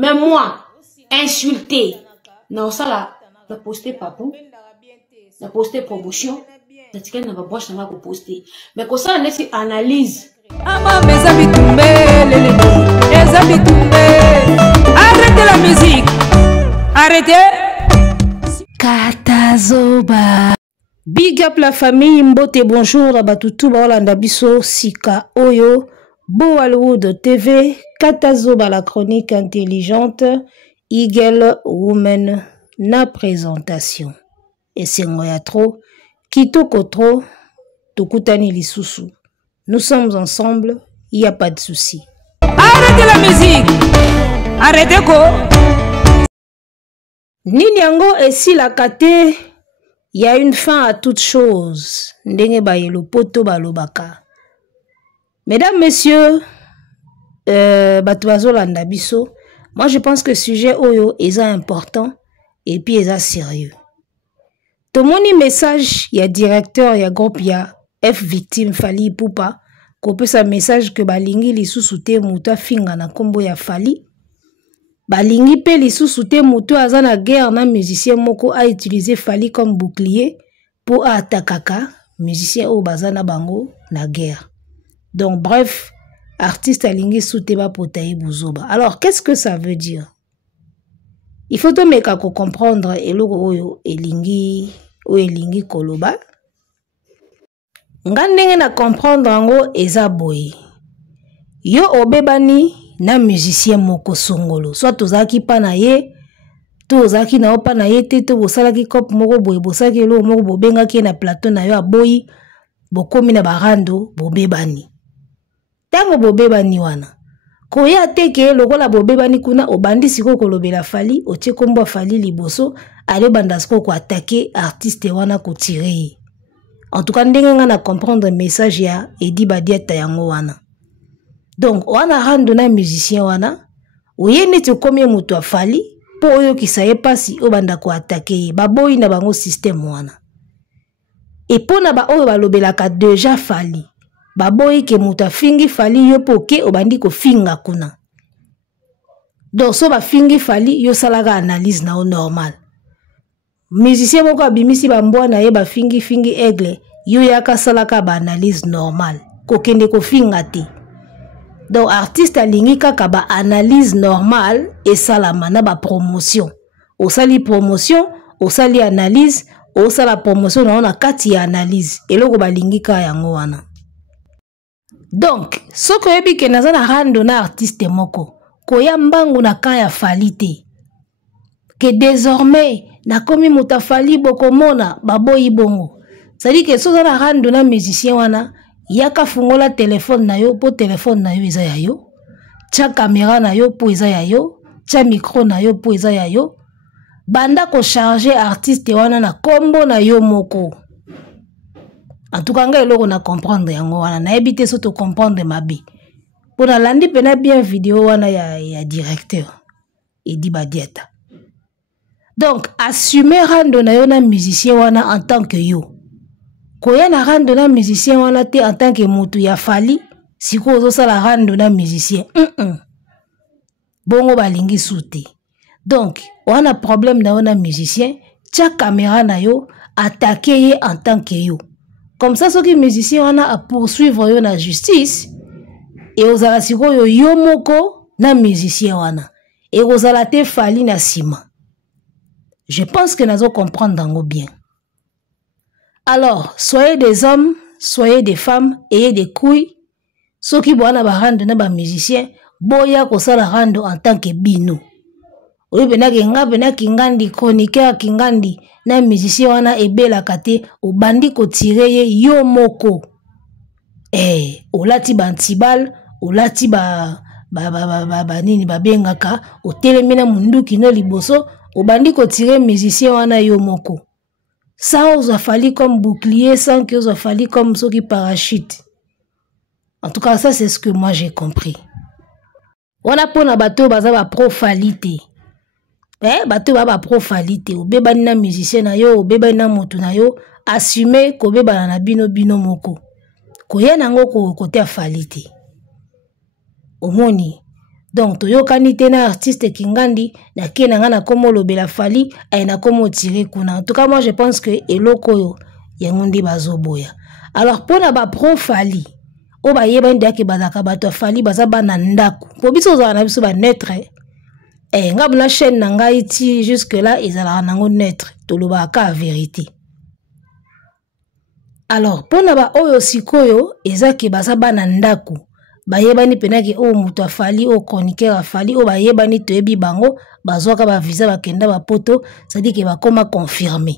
Mais moi, insulter, non, ça là, la poster papou, la poster promotion, la ticket n'a pas broche, n'a pas poster. Mais quand ça, on est analyse. Arrêtez la musique. Arrêtez. Katazoba. Big up la famille Mbote, bonjour à Batutu Baolanda Biso Sika Oyo Bollywood TV. Katazoba, la chronique intelligente. Eagle Woman na présentation. Et c'est moi trop Kitoko trop Tokutani Lisusu. Nous sommes ensemble, il n'y a pas de souci. Arrêtez la musique. Arrêtez quoi? Ninyango et si la kate, il y a une fin à toute chose. Ndenge bayelo poto balobaka. Mesdames, messieurs, Batuazo Landa Biso, moi je pense que le sujet Oyo est important et puis est sérieux. Tout le monde message, il y a directeur, il y a groupe, il y a F victime, Fali Poupa, qu'on peut sa message que balingi li sous-souté mouta finga na kombo ya Fali. Balingi pe li sous-souté mouto aza na guerre na musicien moko a utilisé Fali comme bouclier pour attaquer musicien o bazana bango na guerre. Donc bref, artiste alingi souté ba potaye buzoba. Alors qu'est-ce que ça veut dire? Il faut donc meka ko comprendre eloko oyo elingi koloba. Nga ndenge na comprendre ngo eza boye. Yo obebani na musicien moko songolo. Soit tozaki pa na ye, tozaki na opa na ye te to bosalaki kop moko boye bosaki elo moko bobengaki na plateau na yo aboyi bokomi na barando bobebani. Tango bobebani wana. Koya teke lokola bobebani kuna obandi siko kolobela Fali otie kombo Fali liboso ale banda siko ko attaquer artiste wana ko tirer. En tout cas ndenge nga na comprendre message ya Edi Badiata yango wana. Donc wana rando na musicien wana oye neti komi mutu a Fali po oyo kisaye pasi obanda ko attaquer baboyi na bango système wana. Et pona ba oyo balobelaka déjà Fali baboyi ke muta fingi Fali yo poke obandi ko finga kuna. Donc so ba fingi Fali yo salaga analyse na o normal. Musicien moko abimisi ba mbwana ye ba fingi aigle yo yaka salaka ba analyse normal. Ko kende ko finga te. Donc artiste alingi kaka ba analyse normal et salama na ba promotion. O sali promotion, o sali analyse, o sala promotion na kati ya analyse. Eloko balingi ka yango wana. Donc, ce que yebi ke nazana rando na artiste moko, koya mbangu na kaya Fali te. Que désormais, na komi muta Fali bokomona baboyi bongo. C'est-à-dire que so zana rando na musicien wana, yaka fungola téléphone na yo po téléphone na yo eza ya yo. Tia caméra na yo po eza ya yo. Tia micro na yo po eza ya yo. Banda ko charger artiste wana na kombo na yo moko. En tout cas, on na comprendre yango wana na ebité soto comprendre mabe. Pona landi pena bien vidéo wana ya directeur Edi Badiata. Donc assumer rando na yo na musicien wana en tant que yo. Koya na rando na musicien wana te en tant que mutu ya Fali, siko ozo sala rando na musicien. Bongo balingi souté. Donc, on a problème na yo na musicien, tia caméra na yo attaquer ye en tant que yo. Comme ça, ceux qui musiciens on a à poursuivre yo na justice et aux alasiko yo moko na musicien wana et aux alate Fali na sima. Je pense que nous allons comprendre dango bien. Alors, soyez des hommes, soyez des femmes, ayez des couilles. Ceux qui boivent na rando na ba musicien, boya ko sala rando en tant que bino. Oyo bena kingandi chroniqueur kingandi na musicien wana ebela kate obandi ko tirer ye yo moko. Olati bantibal, olati ba nini ba bengaka, otelemina munduki no liboso, obandi ko tirer musicien wana yo moko. Sans oza Fali comme bouclier, sans que oza Fali comme ceux qui parachute. En tout cas, ça c'est ce que moi j'ai compris. On a pona bateau baza ba pro Fali te. Bateau ba pro Fali te. Obebani na musicien na yo, obebani na motu na yo, assumer ko beba na bino moko. Koya nango ko kote Fali te. Omoni, Donc toyokani te na artiste Kingandi na ke na nga na komo lobela Fally ay na komo tirer kuna. En tout cas moi je pense que eloko yo yango ndi bazoboya. Alors pona ba pro Fally o ba yeba ndaki bazaka bato Fally baza bana ndako. Po biso za na biso ba neutre. Nga buna chaîne na ngai ti jusque là ezala nango neutre. Toloba ka vérité. Alors pona ba oyo sikoyo ezaki baza bana ndako. Bayebani penaki o muto Fally o chroniqueur Fally o bayebani toyebi bango bazwaka ba visa bakenda ba poto c'est-à-dire que bakoma confirmer.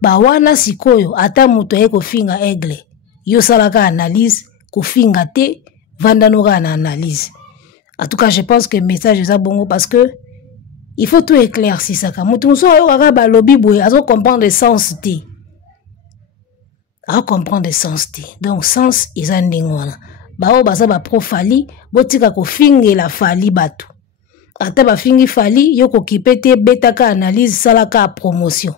Ba wana sikoyo ata muto ye kofinga aigle. Yo salaka analyse kofinga te vandanoka na analyse. En tout cas, je pense que le message est bon parce que il faut tout éclaircir ça. Mutu muso yo kaka ba lobby boy azo comprendre le sens te. A comprendre le sens te. Donc sens eza ndengwana. Ba o baza ba pro Fally botika ko fingela Fally batu. Ata ba fingi Fally yo ko kipete betaka analyse salaka promotion.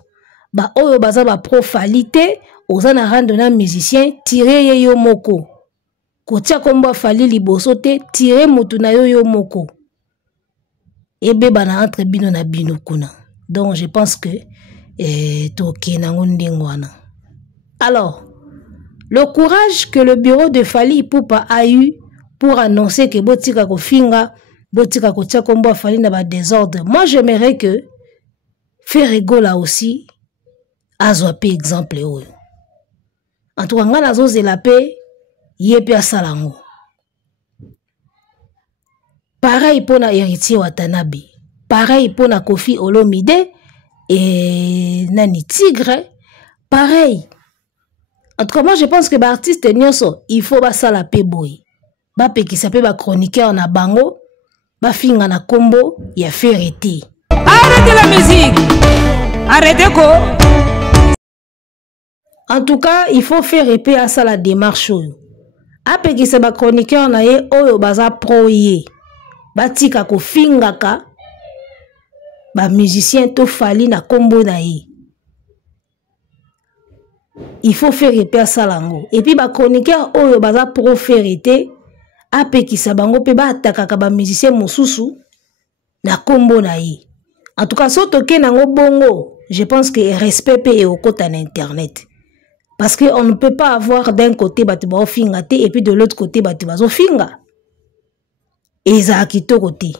Ba oyo baza ba pro Fally te ozana rando na musicien tirer ye yo moko. Kotia komba Fally liboso te tirer mutu na yo moko. Ebe bana entre bino na bino kuna. Donc je pense que toke nango ndengwana. Alors le courage que le bureau de Fally Ipupa a eu pour annoncer que botika ko finga, botika ko tia kombo Fally na ba désordre. Moi j'aimerais que Ferrego là aussi azwa pe exemple oyo. En tout cas nga nazo zela pe yepe asalango. Pareil pour na héritier Watanabe. Pareil pour na Kofi Olomide et Nani Tigre. Pareil. En tout cas, moi, je pense que l'artiste Nyonso, il faut ba sala pe boy. Ba pe qui s'appelle ba chroniqueur na bango, ba finga na combo, ya ferreti. Arrêtez la musique. Arrêtez quoi? En tout cas, il faut faire épée à ça la démarche. A pe qui s'appelle ba chroniqueur na ye, oyo baza pro ye. Ba tika ko finga ka, ba musicien to Fally na combo na ye. Il faut faire épée à Salango. Et puis, ba chroniqueur oyo baza pro ferité, ape ki sabango pe ba atakaka ba musicien mosusu na kombo na ye. En tout cas, soto ke nango bongo, je pense que respect pe e okota na internet. Parce que on ne peut pas avoir d'un côté batu ba finga te et puis de l'autre côté batu bazo finga. Eza kitoko te.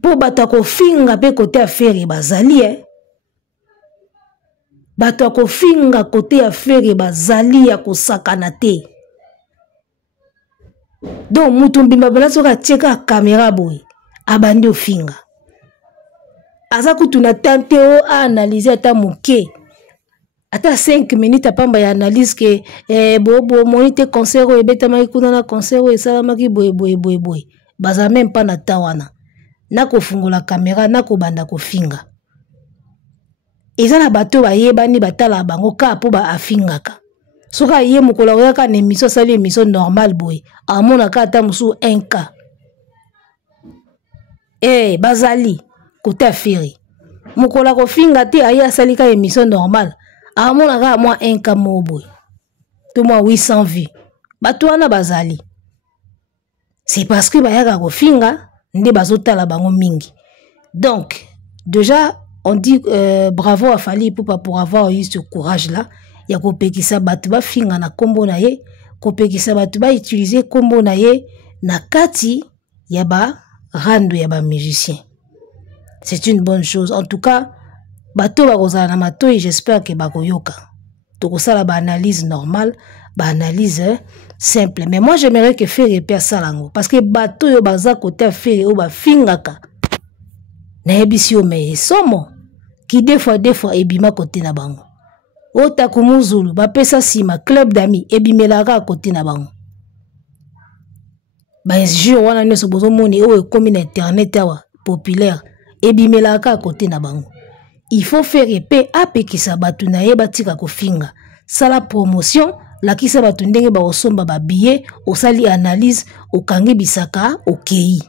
Po batako finga pe côté affaire bazali bato ko finga côté affaire bazali ya kosakana te. Donc mutu mbimba bala soka cheka caméra boy abandi ofinga. Aza kutuna tante o analyser ata muke. Ata 5 minutes apamba ya analyse ke bobo monite concert o ebeta mai kuna na concert o esalamaki boy. Baza même pas na tawana. Na kofungola caméra na ko banda kofinga. Eza na bato bayebani batala bango ka po ba afingaka. Soka ye mukola oyaka na émission sali émission normale boy. Amona ka ata musu 1K. Bazali côté affaire. Mukola ko finga te aya sali ka émission normale. Amona ka moi 1K mo boy. To moi 800 vues. Bato wana bazali. C'est parce que bayaka ko finga nde bazotala bango mingi. Donc déjà on dit bravo à Fally Ipupa pour avoir eu ce courage-là. Il y a kopekisa batu ba finga na kombo na ye, kopekisa batu ba utiliser kombo na ye na kati ya ba rando ya ba musicien. C'est une bonne chose. En tout cas, bato ba kozala na matoi, j'espère que ba koyoka. To sala ba analyse normale, ba analyse simple. Mais moi j'aimerais que faire épée salango parce que bato yo baza côté faire o ba fingaka. Na ebisio me somo qui des fois ebima côté na bango. Ota kumuzulu ba pesa sima club d'amis ebimelaka côté na bango. Ba jour wana neso bozo moni o ekomi na internet awa populaire ebimelaka côté na bango. Il faut faire épée apekisa batu na ye batika kofinga. Sala promotion la kisa batu ndenge ba osomba ba billet, osali analyse, okangi bisaka, okei.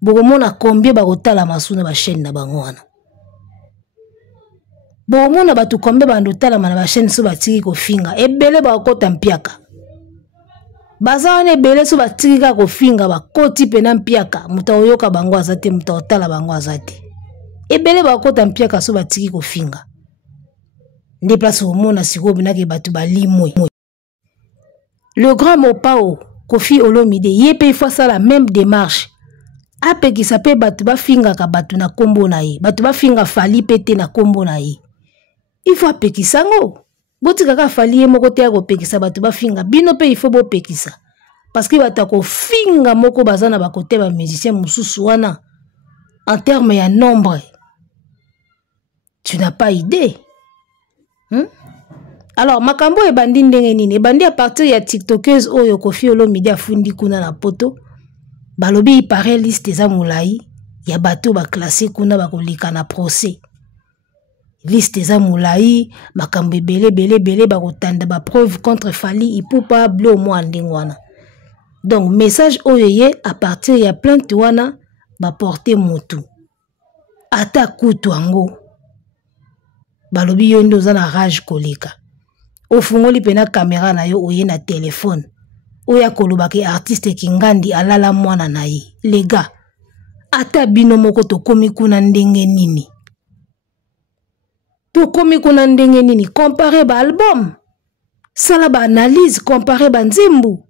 Bokomona combien ba kotala masuna ba chaîne na bango wana. Bokomona batu combien ba ndotala na ba chaîne so batiki kofinga. Ebele ba kota mpiaka. baza wana ebele so batikika kofinga bakoti pena mpiaka muta oyoka bango azate muta otala bango azate ebele bakota mpiaka so batiki kofinga nde place omona siko binake batu balimwe. Le grand Mopao Koffi Olomide yepe fois ça la même démarche apekisa pe batu bafinga ka batu na kombo na ye batu bafinga Fally pete na kombo na ye il faut apekisa ngo botika ka Fally ye moko te ya kopekisa batu bafinga bino pe il faut bopekisa parce que batu kofinga moko bazana bakote ba musicien mususu wana en termes ya nombre tu n'as pas idée. Alors makambo ebandi ndenge nini ebandi à partir ya tiktokeuse oyo Koffi Olomide afundi kuna na poto balobi ipare liste za mulai ya bato ba classé kuna bakolika na procès liste za mulai makambo bele bakotanda ba preuve contre Fally ipupa bleu mo ndenge wana. Donc message oyo ye à partir ya plainte wana ba porter mutu ata kutu ango balobi yo ndo za na rage koleka ofungoli pena caméra na yo oye na téléphone oya kolobaki artiste kingandi alala mwana na ye les gars ata bino moko tokomi kuna ndenge nini comparer ba album sala ba analyse comparer ba nzembu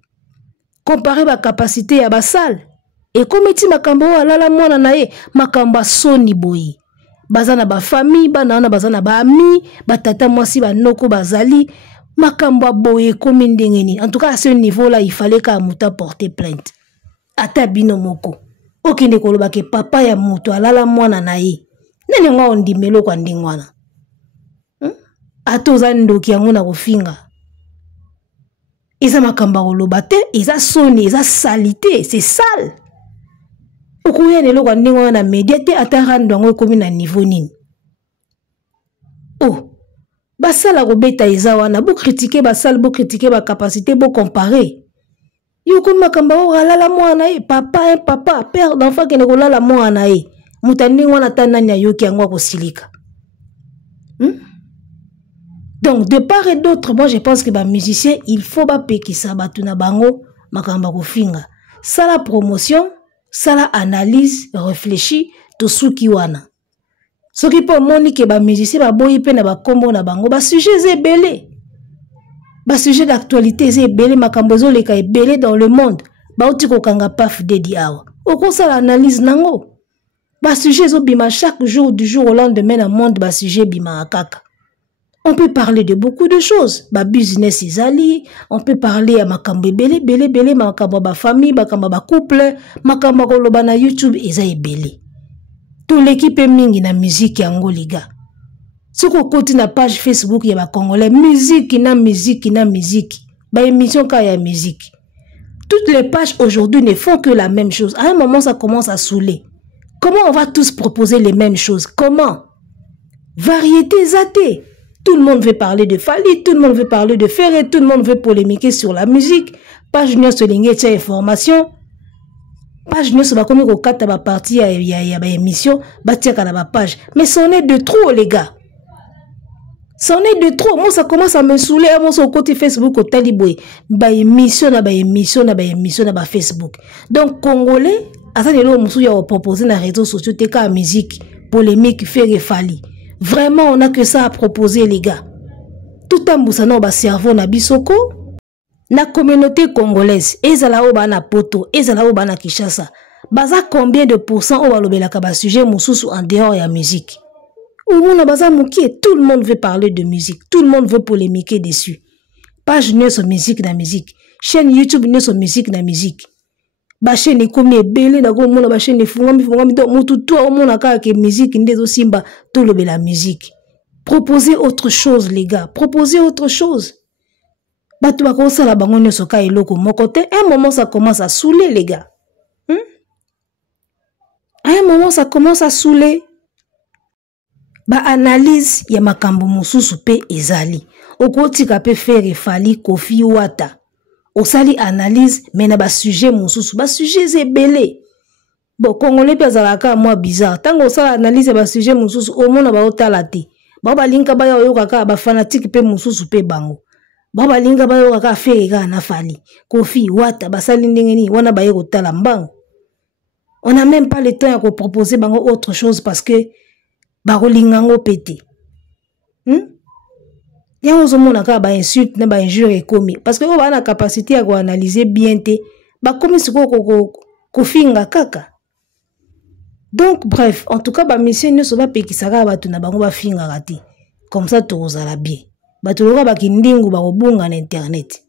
comparer ba capacité ya ba salle et komiti makambo alala mwana na ye makambo soni boyi bazana ba famille banana bazana ba ami batata mwasi banoko bazali makambo boye komi ndenge nini. En tout cas à ce niveau là il fallait ka muta porter plainte ata bino moko okende koloba ke papa ya mutu alala mwana na ye nene ngwa ondimelo kwa ndingwana atoza ndoki yango na kofinga eza makambo koloba te eza soni eza salité c'est sale okuya lelo kwa ndingwana na media te ata rando yango ekomi na niveau nini. Oh basala kobeta eza wana bo critiquer basala bo critiquer ba capacité bo comparer yo komi makambo alala mwana ye papa père d'enfant kene kolala mwana ye mutandi wana tanani ayoki yango kosilika. Donc de part et d'autre moi je pense que ba musicien il faut ba pekisa batu na bango makambo kofinga sala promotion sala analyse réfléchir to suki wana soki po moni ke ba musicien ba boyi pe na ba kombo na bango ba sujet ebele ba sujet d'actualité ebele makambo zo leka ebele dans le monde ba uti ko kanga paf dedi awa oko sala analyse nango ba sujet zo bima chaque jour du jour au lendemain na monde ba sujet bima akaka. On peut parler de beaucoup de choses. Ba business izali, on peut parler à makambo bele makambo ba famille, makambo ba couple, makambo koloba na YouTube eza ebele. Tout l'équipe mingi na musique yango liga. Soko koti na page Facebook ya ba congolais musique na musique. Ba émission ka ya musique. Toutes les pages aujourd'hui ne font que la même chose. À un moment ça commence à saouler. Comment on va tous proposer les mêmes choses? Comment? Variété zaté. Tout le monde veut parler de Fally, tout le monde veut parler de Ferré, tout le monde veut polémiquer sur la musique. Page News Solingue tient information. Page News va comme au 4 ba partie ya émission, ba tia kana ba page. Mais c'en est de trop les gars. C'en est de trop. Moi ça commence à me saouler moi sur côté Facebook au Taliboy. Ba émission na ba Facebook. Donc congolais, asa lelo musu ya proposer na réseaux sociaux te ka musique, polémique Ferré Fally. Vraiment, on n'a que ça à proposer, les gars. Tout un boussano ba cerveau na bisoko, na communauté congolaise, ezala oba na poto, ezala oba na Kinshasa. Baza combien de pourcents oba lobela ka ba sujet mususu en dehors ya musique. Ou on a baza mouké, tout le monde veut parler de musique, tout le monde veut polémiquer dessus. Page news sur musique na musique, chaîne YouTube news sur musique na musique. Ba chaîne komi ebele na go mona ba chaîne fungami donc mutu to o mona ka ke musique ndezo simba to lobe la musique. Proposez autre chose les gars, proposez autre chose. Batu ba ko sala bango nyoso ka eloko moko te, un moment ça commence à saouler les gars. À un moment ça commence à saouler. Ba analyse ya makambo mususu pe ezali. Okotika pe faire Fally Koffi Wata. Osali analyse mais na ba sujet mususu ba sujet ebele. Bon congolais bazalaka moi bizarre tango osala analyse ba sujet mususu omona ba otala te ba balinka ba yoka ka ba fanatique pe mususu pe bango Baba linga bayo kaka fere kaka na Fally. Kofi, Wata, basali ndenge nini, wana baye kotala mbango. On n'a même pas le temps à proposer bango autre chose parce que bako lingango pété. Ya ozomona ka ba insulte na ba injure ekomi parce que on a la capacité à analyser bien te ba komi siko ko finga kaka. Donc bref, en tout cas ba mission ne so ba pekisaka batu na bango ba finga rati. Comme ça to ozala bien. Batu loka ba kindingu ba kobunga na internet.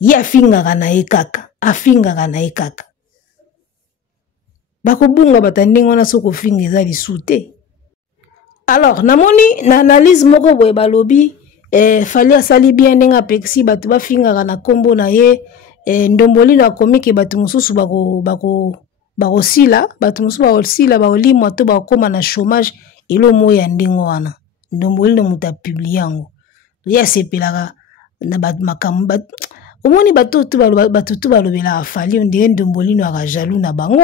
Ya finga kana ekaka, afinga kana ekaka. Ba kobunga batandingo na soko finga za li souté. Alors, namoni na analyse moko boye balobi Fally asali bien ndenga pexi batu ba finga na kombo na ye ndomboli na komike batu mususu bako sila batu mususu bako sila bako limwa to bako koma na chômage ilo moya ndengo wana ndomboli na muta publiango ya sepelaka na makambo omoni batu tu balobela Fally ondire ndomboli na ka jaloux na bango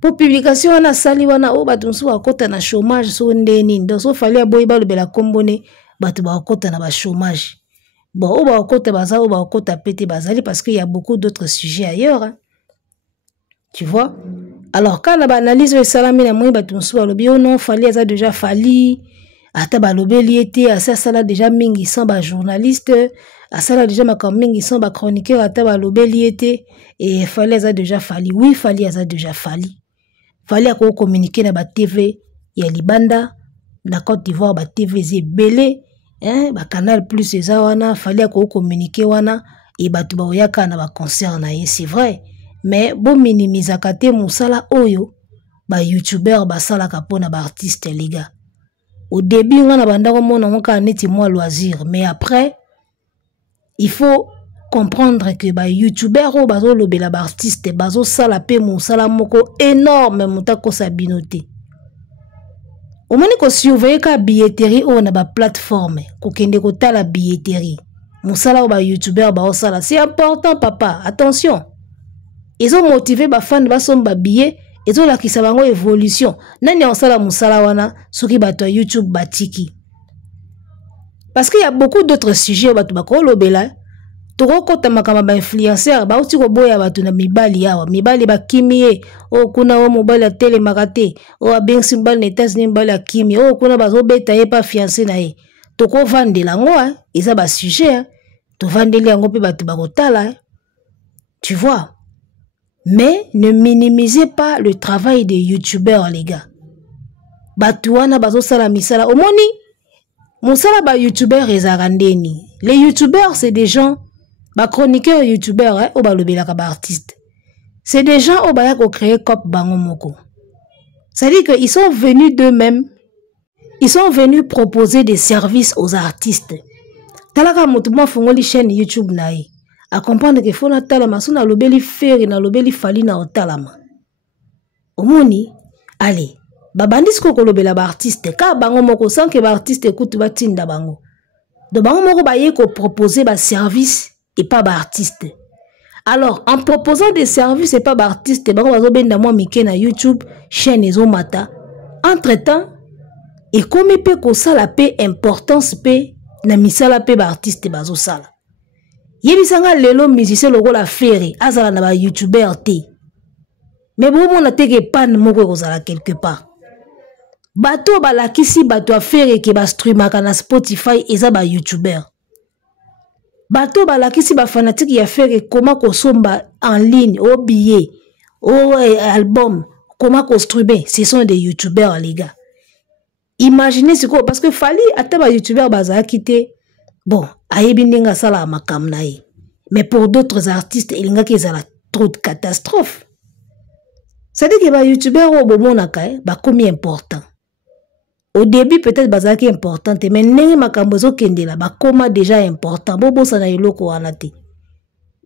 pour publication wana sali wana o batu mususu bakota na chômage so ndeni ndo so Fally aboyi balobela kombone batu bakota na ba chômage. Bon, o bakota baza o bakota pété bazali parce qu'il y a beaucoup d'autres sujets ailleurs. Hein. Tu vois? Alors quand on analyse le salami na moi batu mususu balobi o non Fally ça déjà Fally ata balobeli était asa sala déjà mingi sans ba journaliste asala déjà makambo mingi sans ba chroniqueur ata balobeli était et Fally ça déjà Fally. Oui, Fally ça déjà Fally. Fally ako communiquer na ba TV ya Libanda na Côte d'Ivoire ba TV zebele ba Canal Plus eza wana Fally ako communiquer wana et batu ba oyaka na ba concert na ye c'est vrai mais bon minimiser kate musala oyo ba YouTuber ba sala kapona ba artiste les gars au début on a bandako mona ngoka neti moi loisir mais après il faut comprendre que ba YouTuber o bazo lobela ba artiste bazo sala pe musala moko énorme mutako sabinote. Au moment qu'on surveille la billetterie ou on a ba plateforme, qu'on kende kota la billetterie. Musala ou ba YouTuber ba osala, c'est important papa. Attention. Ils ont motivé ba fan ba son ba billet, ils ont la ki sabango évolution. Nani osala musala wana, soki ba to YouTube batiki. Parce qu'il y a beaucoup d'autres sujets ba to ba ko lobela. Toko kota makama ba influenceur ba uti ko boya batu na mibali yawa mibali ba kimie o kuna o mobile ya tele makate o abensi mbali na États-Unis mbali ya kimie o kuna bazo beta ye pa fiancé na ye toko vandela ngo eza ba sujet to vandeli yango pe batu ba kotala tu vois mais ne minimisez pas le travail des youtubeurs les gars batu wana bazo sala misala omoni musala ba youtubeurs ezaka ndeni les youtubeurs c'est des gens ba chroniqueurs youtubeurs o ba lobelaka ba artiste c'est des gens au baya ko créer cop bango moko ça dit que ils sont venus d'eux-mêmes ils sont venus proposer des services aux artistes talaka mutu mo fongoli chaîne YouTube nae à comprendre que faut na talama so na lobeli feri na lobeli Fally na otalama omoni allez babandis ko lobela ba artiste ka bango moko sans que ba artiste écoute ba tinda bango de bango moko ba ye ko proposer ba service et pas ba artiste. Alors, en proposant des services et pas ba artiste, ba ko benda mo mike na YouTube, chaîne ezo mata. Entre-temps, et comme pe ko sala pe importance pe na misala pe ba artiste bazo sala. Yebisanga lelo musicien logo la fere, azala na ba YouTuber te. Mais bon mon ateke pan moko ko sala quelque part. Bato ba lakisi bato a fere ke ba streamaka na Spotify eza ba YouTuber. Bato balakisi ba fanatique ya faire comment kosomba en ligne au billet au album comment construire ce sont des youtubeurs les gars imaginez ce quoi parce que Fally ata ba youtubeurs baza quitté bon ayebi ndinga sala makam na ye mais pour d'autres artistes il nga ki zala trop de catastrophe ça dit que ba youtubeurs o bomonaka ba combien important. Au début, peut-être bazaki importante, mais nenge makambozo kendela ba koma déjà important. Bobo sana iloko wana te.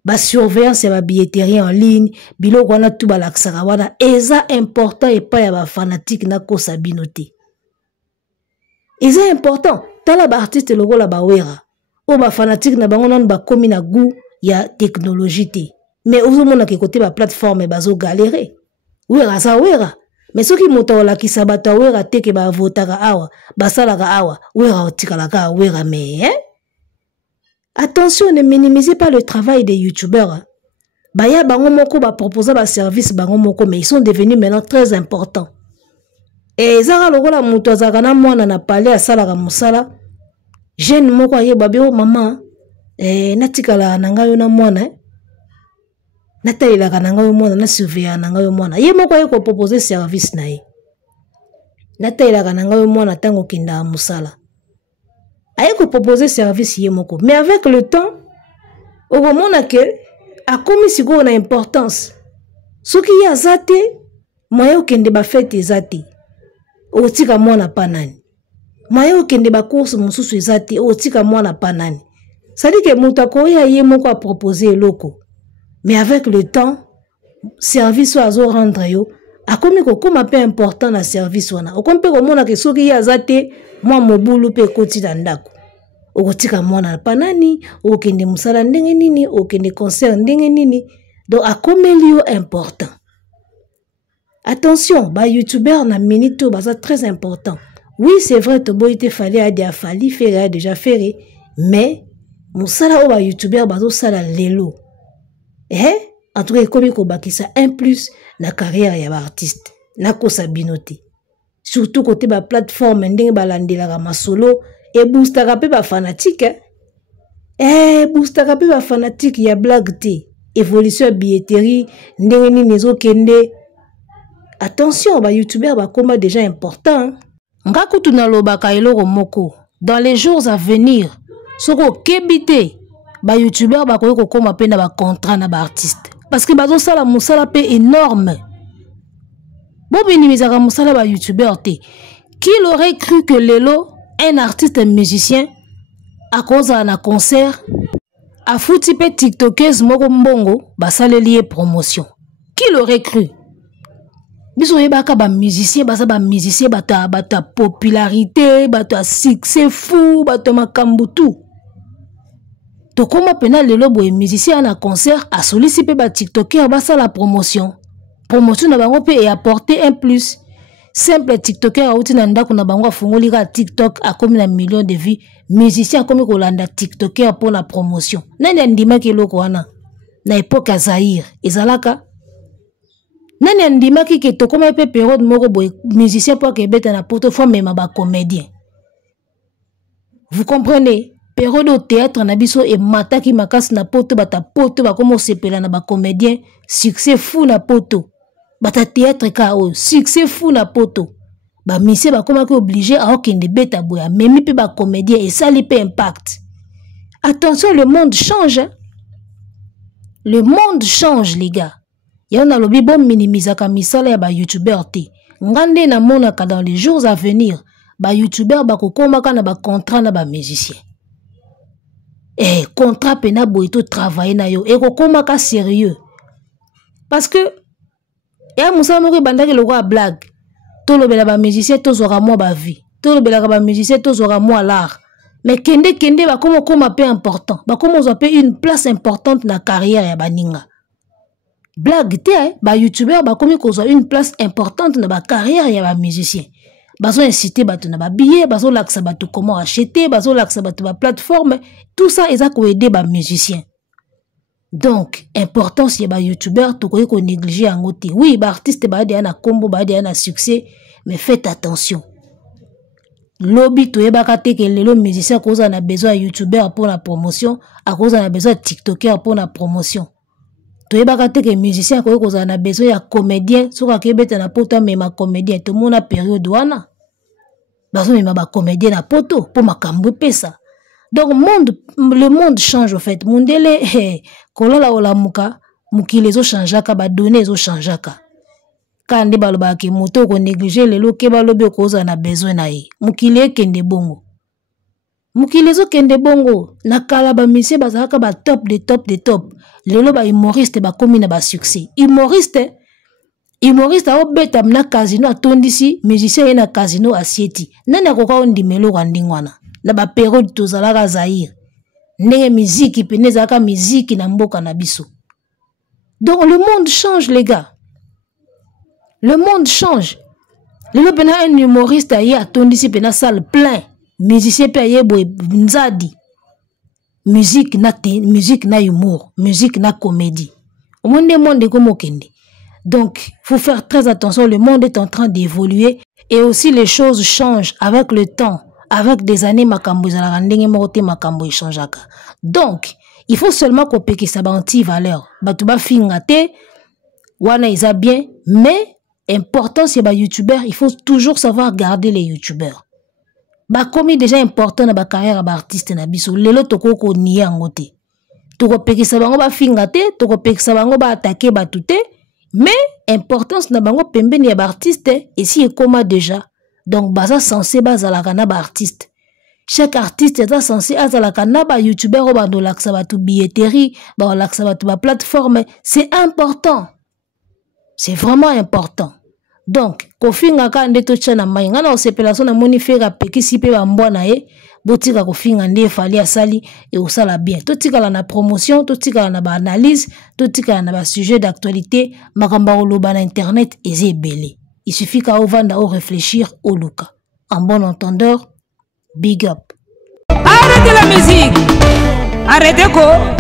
Ba surveillance ya ba billetterie en ligne, biloko wana tout ba laksaka wana eza important et pas ya ba fanatique na ko sabinote. Eza important. Tala ba artiste logo la ba wera. O ba fanatique na bango non ba komi na goût ya technologie te. Mais ozo mona ke côté ba plateforme bazo galérer. Wera sa wera. Mais ce qui moto la kisabata wera teke ba votaka awa basalaka awa wera otikalaka wera mais hein Attention, ne minimisez pas le travail des youtubeurs. Baya bango moko ba proposer ba service bango moko, mais ils sont devenus maintenant très importants. Et zara lokola muto azaka na mwana na palais asala ka musala. Jeune moko aye babio maman natikala nanga yo na mwana nataila kananga yo mwana na surveiller nanga yo mwana. Ye moko aye ko proposer service na ye. Nataila kananga yo mwana tango kinda musala. Aye ko proposer service ye moko. Mais avec le temps, au moment que a commis si gros na importance. Soki ya zate, moyo kende ba fete zate. Otika mwana panani. Moyo kende ba course mususu zate, otika mwana panani. Ça dit que mutako ya ye moko a proposer loko. Mais avec le temps, service oazo rendre yo, a commis ko comme peu important na service wana. O kompe ko mona ke soki ya zate, moi mobulu pe koti ndako. Okotika mwana panani, okende musala ndenge nini, okende concert ndenge nini. Donc a komelio important. Attention, ba youtubeur na minito baza très important. Oui, c'est vrai to boy te fallait a dia fali faire a déjà faire, mais musala o ba youtubeur bazo sala lelo. En tout cas komi ko bakisa un plus na carrière ya ba artiste. Na ko sabinote. Surtout côté ba plateforme ndenge balandela ka masolo. Et boostaka pe ba fanatique. Boostaka pe ba fanatique ya blague te. Évolution billetterie, ndenge ni nezo kende. Attention, ba youtubeur ba koma déjà important. Ngaku tunalobaka eloko moko. Dans les jours à venir, soko kebite, ba youtubeur ba koyeko koma pe na ba contrat na ba artiste. Parce que bazo sala musala pe énorme. Bo minimizaka musala ba youtubeur te. Qui l'aurait cru que Lelo, un artiste musicien, à cause d'un concert, a foutu pe tiktokeuse moko mbongo, basaleli promotion. Qui l'aurait cru? Biso yebaka ba musicien, bata popularité, bata succès fou, bata makambutu. To koma pena lelo boye musicien na concert a sollicité ba tiktoker basa la promotion. Promotion na bango pe et apporter un plus. Simple tiktoker a outi na ndako na bango afungoli ka TikTok a komi na millions de vues. Musicien a komi kolanda tiktoker pour la promotion. Nani andimaki eloko wana? Na époque Zaïre. Ezalaka? Nani andimaki ke to koma pe période moko boye musicien pour que beta na poto fois même ba comédien. Vous comprenez? Période au théâtre na biso et mataki makas na poto ba komo sepela na ba comédien. Succès fou na poto. Bata théâtre ka o succès fou na poto. Ba mise ba koma ki obligé a okende beta boya memi pe ba comédien et ça li pe impact. Attention, le monde change. Hein? Le monde change les gars. Ya na lobi bon minimizaka misala ya ba youtubeur te. Ngande na monaka dans les jours à venir, ba youtubeur ba kokomaka na ba contrat na ba musicien. Contrat pena boito travailler na yo et kokomaka sérieux. Parce que ya musala moko bandaki loko a blague. To lobela ba musicien to zora mo ba vie. To lobela ba musicien to zora mo l'art. Mais kende ba komo koma peu important. Ba komo zo pe une place importante na carrière ya baninga. Blague te ba youtubeur ba komi ko zo une place importante na ba carrière ya ba musicien. Bazo inciter bato na ba billet, bazo laksa bato comment acheter, bazo laksa bato ba plateforme, tout ça eza ko aider ba musicien. Donc, importance ya ba youtubeur to ko négliger yango te. Oui, ba artiste ba dia na combo, ba dia na succès, mais faites attention. Lobby to yebaka te ke lelo musicien ko za na besoin ya youtubeur pour la promotion, a cause na besoin de tiktoker pour la promotion. To yebaka te ke musicien ko za na besoin ya comédien, soka ke beta na poto mais ma comédien to mona période wana. Bazo mema ba comédien na poto pour makambo pesa. Donc le monde change au fait. Mundele kolola olamuka mukile zo changeaka ba données zo changeaka. Kande baloba ke moto ko négliger lelo ke balobi ko za na besoin na ye. Mukile kende bongo. Mukile zo kende bongo na kala ba mise bazaka ba top de top. Lelo ba humoriste ba komi na ba succès. Humoriste a obeta na casino atondisi, musicien na casino asieti. Nani akoka ondimelo kandingwana. Na ba période tozalaka Zaïre. Ndenge musique penezaka musique na mboka na biso. Donc le monde change les gars. Le monde change. Lelo pena un humoriste aye atondisi pena salle plein. Musicien pe aye boy nzadi. musique na humour, musique na comédie. Au monde comme kende. Donc, faut faire très attention, le monde est en train d'évoluer et aussi les choses changent avec le temps, avec des années makambo ezalaka ndenge moko te makambo echangeaka. Donc, il faut seulement que ça ba anti-valeur. Batu ba finga te, wana isa bien, mais important c'est ba youtubeur, il faut toujours savoir garder les youtubeurs. Ba komi déjà important na ba carrière ba artiste na biso, lelo toko ko nié ngote. Toko pekisa bango ba finga te, toko pekisa bango ba attaquer ba tout te, mais importance na bango pembeni ya ba artiste et si ekoma déjà. Donc baza censé bazalaka na ba artiste. Chaque artiste est censé azalaka na ba youtubeur o bando laksa ba tout billetterie, ba laksa ba tout ba plateforme, c'est important. C'est vraiment important. Donc, kofinga ka nde to tchana mai ngana osepelaso na moni fera pekisi pe ba mbwana ye, botika kofinga nde fali asali et osala bien. Totika la na promotion, totika la na ba analyse, totika la na ba sujet d'actualité, makamba oloba na internet ezebele. Il suffit qu'à ovanda ou réfléchir au luka. En bon entendeur, big up. Arrêtez la musique. Arrêtez quoi?